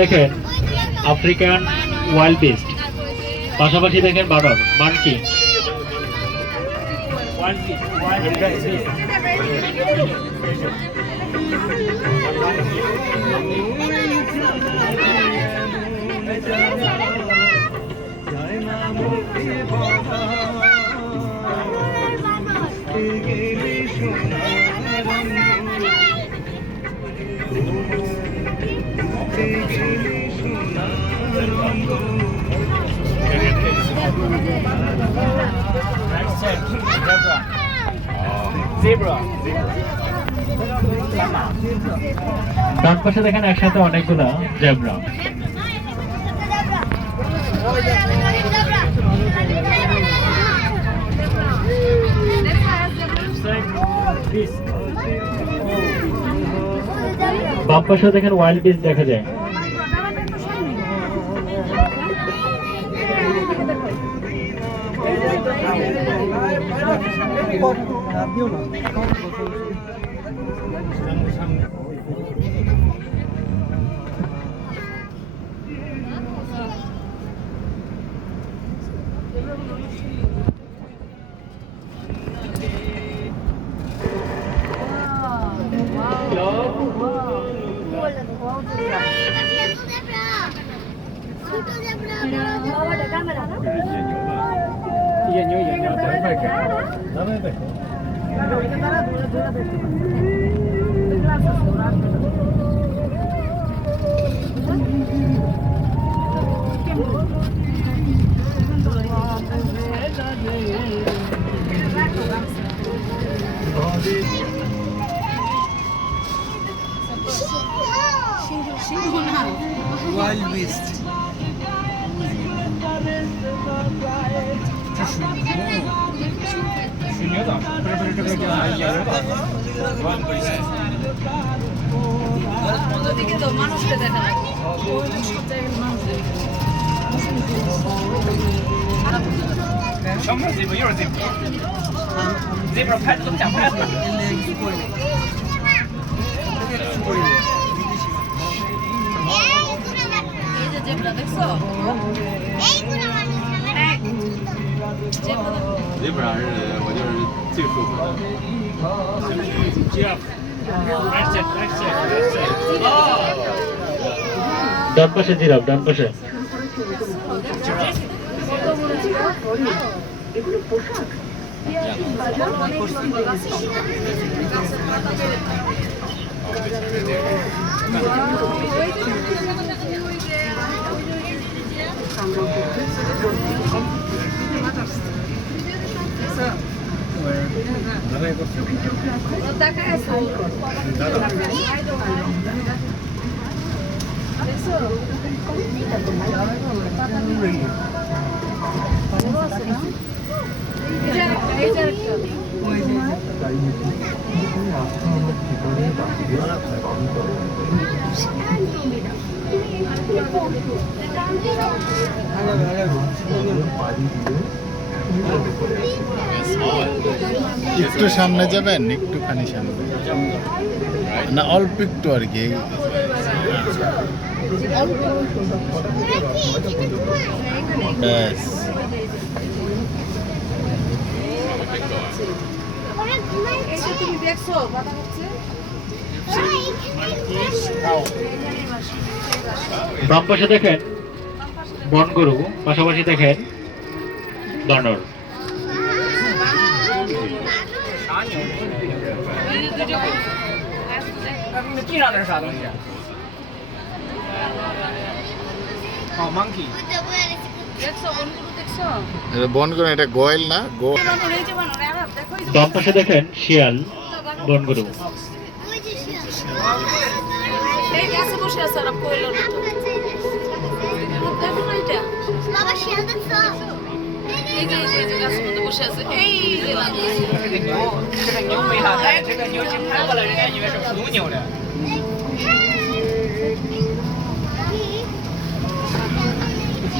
দেখেন African wild beast, পাশাপাশি দেখেন বানর, মানকি। ডান পাশে দেখেন একসাথে অনেকগুলা জেব্রা। বাম পাশে দেখেন ওয়াইল্ড বিস্ট দেখা যায়। Wild beast. মানুষকে দেখা什么 zebra 又是 zebra zebra 拍的都讲不来了。zebra 是我就是最舒服的。ডান পাশে জিরাফ, ডান পাশে। একটু সামনে যাবেন, একটুখানি সামনে না, অল্প একটু আর কি। ব্যাস তুমি দেখছো বাম পাশে দেখেন বন গরু, পাশাপাশি দেখেন বানর।那地上那是啥东西？哦 ，monkey。 দেখছো বনগুলো দেখছো এটা বন করে, এটা গোয়েল না গোল। বাম পাশে দেখেন শিয়াল, বন গরু। এই গাছে বসে আছে আর কোয়েলের মতো দেখো না এটা বাবা শিয়াল দেখছো এই যে গাছের মধ্যে বসে আছে এই যে这个牛没啥带，这个牛筋拍过来，人家以为是普通牛的。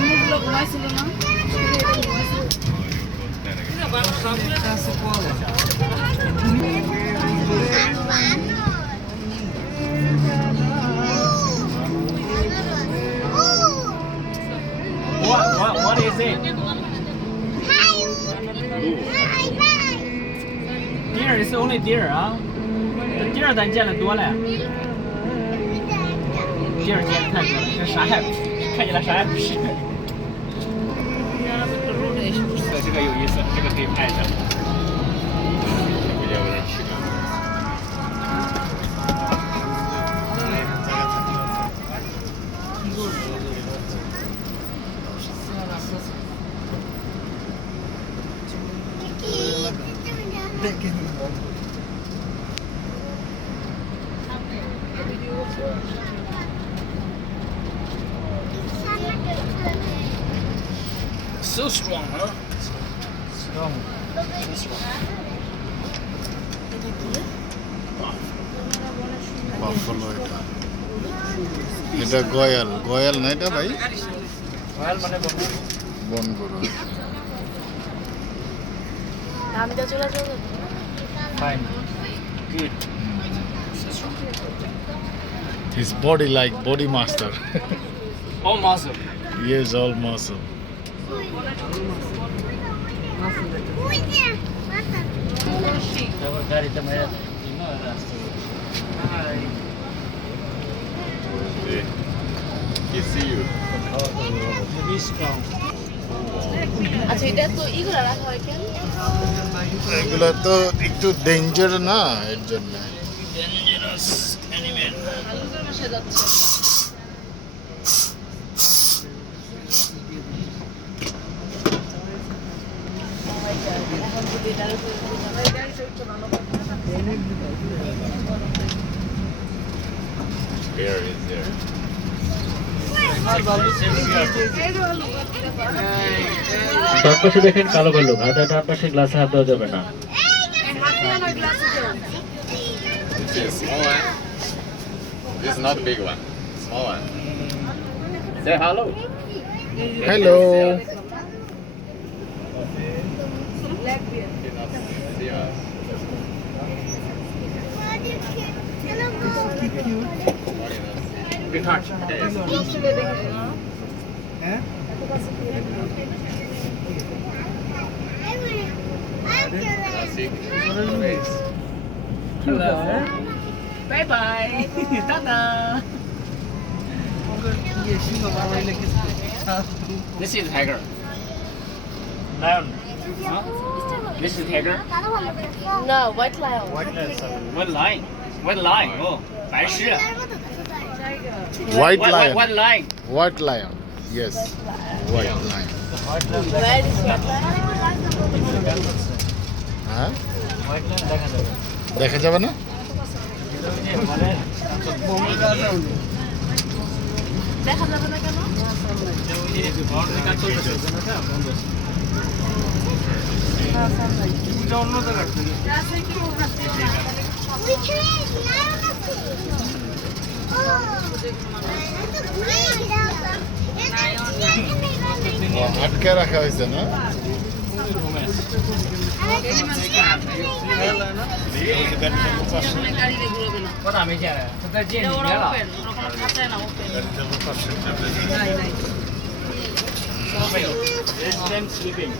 মুখগুলো ঘুমাইছিল না Gasse cola. say? Deer is only deer 啊。deer 咱见的多了呀。deer 见的太多了，这啥也看起来啥也不是。对，这个有意思，这个可以拍一下。我有点吃感。 So strong, huh? Strong. Buffalo এটা এটা গয়াল গয়াল না এটা ভাই Well, মানে বন্ধু। বন গরু দামটা চলে যাবে Fine. Good. his body like body master All muscle. yes all muscle তারপর গাড়িতে মেরে He see you. Very strong. আচ্ছা এটা তো ইগুলা রাখা হয় কেন এগুলো তো একটু ডেঞ্জার না এর জন্য Dangerous animal. আলুর মাসে যাচ্ছে Bear is there. ডান পাশে দেখেন কালো ভাল্লুক, হাতের ডান পাশে গ্লাসে হাত দেওয়া যাবে না। This is small one. This is not the big one. Small one. Say hello. Hello Cannot see us. Big heart. হ্যাঁ Classic. Hello. Bye bye. Tada. ইয়ে সিংহ বাবা লেগেছে This is tiger. Lion. Huh? This is tiger. না white lion What lion? What lion? Oh, 白狮。 white lion What lion? White lion yes white lion where is white lion হ্যাঁ White lion দেখা যাবে। দেখা যাবে না দেখা যাবে না কেন আটকে রাখা হয়েছে না গাড়িতে ঘুরবে না 我咋没见呢？他在见里 ওরা 面了。 ওপেন ওখানে খাতায় না ওপেন নাই নাই It's them sleeping.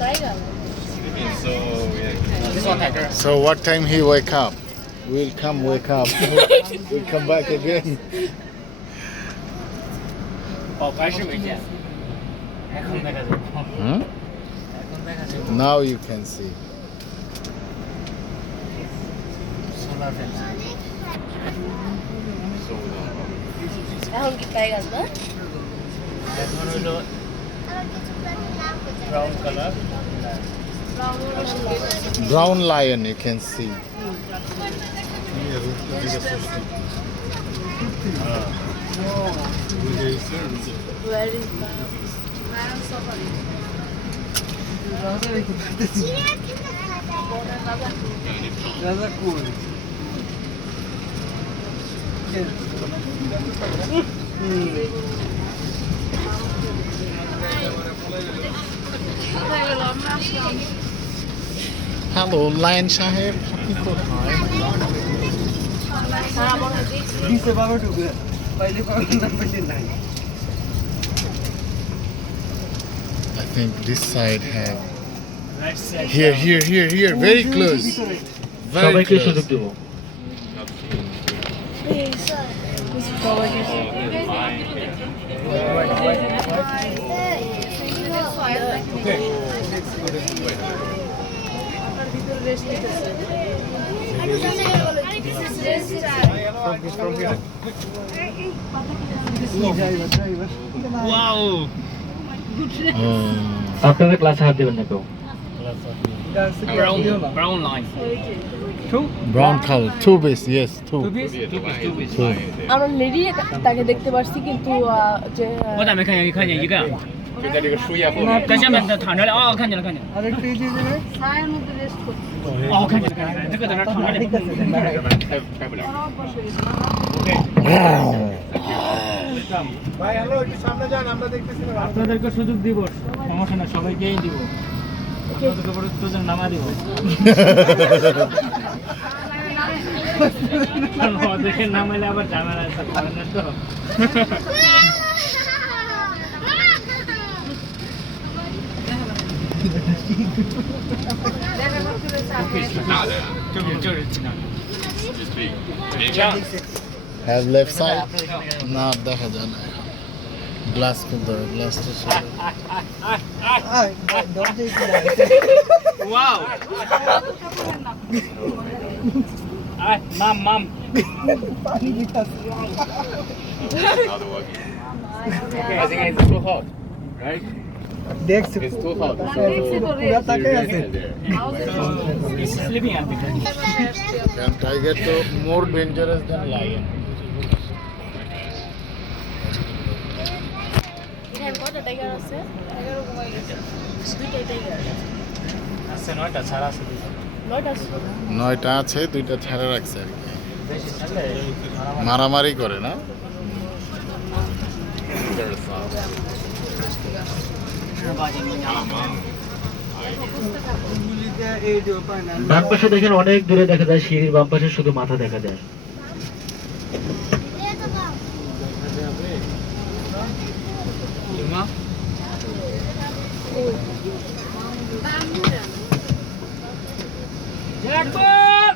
Tiger So yeah. This one tiger. so what time he wake up we'll come wake up we'll come back again 哦，白狮没见。还看那个人。 hmm? 还看那个人。 now you can see Solar fence. So এখন কি tiger না এখন হলো brown color. brown lion you can see where is lion safari রাজা রেখে পারতেছি রাজা কোন hello lion সাহেব আপনি কোথায় সারা মনে হয় দেখছি দিছে বাবা ঢুকে পাইলে পাবেন না পাইলে নাই I think this side have. Here. Very close. Very সবাইকে সুযোগ close. দেবো। আপনাদের ক্লাসে হাত দেবেন না কেউ। Brown line. Brown color. Two base. Yes, two. Two. আমরা লেডি তাকে দেখতে পারছি কিন্তু যে 我咋没看见？看见一个，就在这个树叶后面。在下面躺着了。哦，看见了，看见了。 আরেকটু এই যে জায়গায় ছায়ার মধ্যে রেস্ট করছে哦，看见了，看见了。这个在那儿躺着呢。开不了。 অভ্যাস হয়ে গেছে আপনাদেরকে সুযোগ দিব, সমস্যা না, সবাইকেই দিব। আপনাদেরকে পরে দুজন নামা দিব। কারণ ওদেরকে নামাইলে আবার ঝামেলা আছে, পারেন না তো।大的呀，就是这样。 Have left side. না দেখা যায় না। গ্লাস খুলতে হবে, গ্লাসটা ছিল। আয় দরজায় কি Wow! Ay, mom. পানি দিতাছে now they're working. I think it's too hot, right? দেখছি It's too hot. পুরা তাকাই আছে He's sleeping at the time. And tiger তো more dangerous than lion. এখানে কত টাইগার আছে 11 ঘুমাই গেছে দুইটাই টাইগার আছে 9টা ছাড়া আছে। 9টা আছে 9টা আছে, 2টা ছাড়া রাখছে আর কি। মারামারি করে না? Very soft. গুলিতে এই যে পায় না বাম পাশে দেখেন অনেক দূরে দেখা যায়, সিঁড়ির বাম পাশে শুধু মাথা দেখা যায়। Jackpot!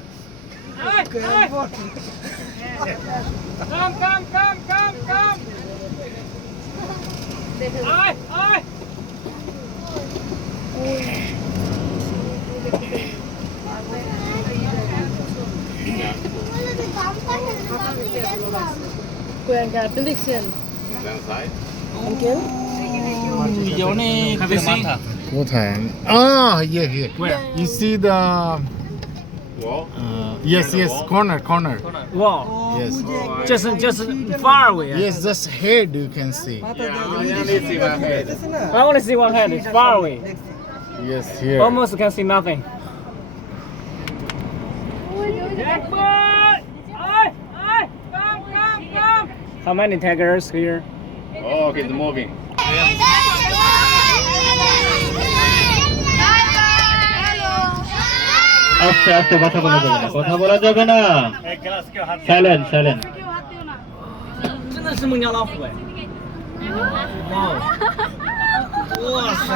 Ay! Come! Ay! কোয়াঙ্কা আপনি দেখছেন Left side. আঙ্কেল অনেক মাথা। কোথায়? Here. Where? You see the Wall. yes, corner. Wow. Yes. Just far away. Yes, just head you can see. মাথা Yeah, I only see my head. দিতেছে না I want to see one head. It's far away. Yes, here. Almost can see nothing. Jackpot! Ay! Come! How many tigers here? Oh, okay, it's moving. আস্তে আস্তে কথা বলা যাবে না। Silent কেউ হাত দিও না 真的是孟加拉虎哎！哇！哇塞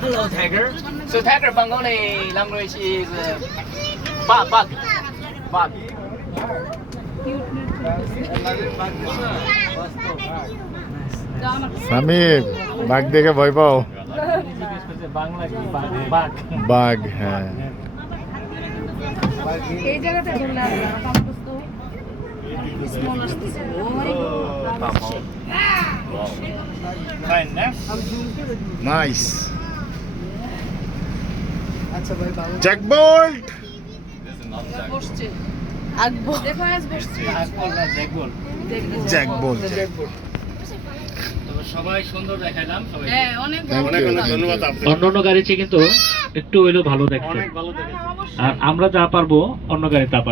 ！Hello, tiger. So tiger Bengali language is bug. Samir, বাঘ দেখে ভয় পাও? বাংলা কি বাঘ? বাঘ, হ্যাঁ। এই জায়গাটা ধরলে আর কামড় তো স্মল আসছে Fine, না? নাইস। আচ্ছা ভাই বাবু Jack Bolt. This is not that. বসছে আগবো দেখো আজ বসছে বল না, জ্যাকবল। Jack bolt. তবে সবাই সুন্দর দেখাইলাম, সবাই হ্যাঁ অনেক Thank you. ধন্যবাদ আপনাকে। অন্য গাড়ি চেয়ে কিন্তু একটু হইলেও ভালো দেখছে। অনেক ভালো দেখেছি। আর আমরা যা পারবো অন্য গাড়ি তা পারবে